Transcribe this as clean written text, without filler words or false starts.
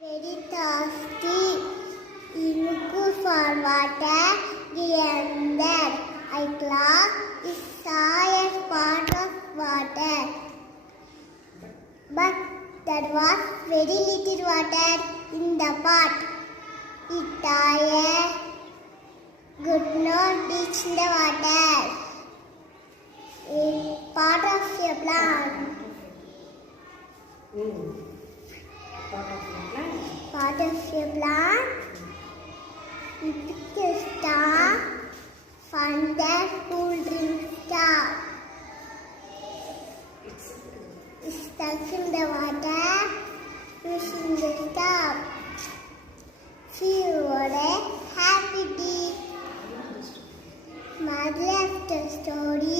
Very thirsty. He looked for water. And then I clocked. He saw a spot of water. But there was very little water in the pot. He tired. Could not reach the water. A part of a plant. Part of a plant. He took a star. Found the cool drink star. It's stuck in the water. Using the star. She wrote a happy deed. Mother of the story.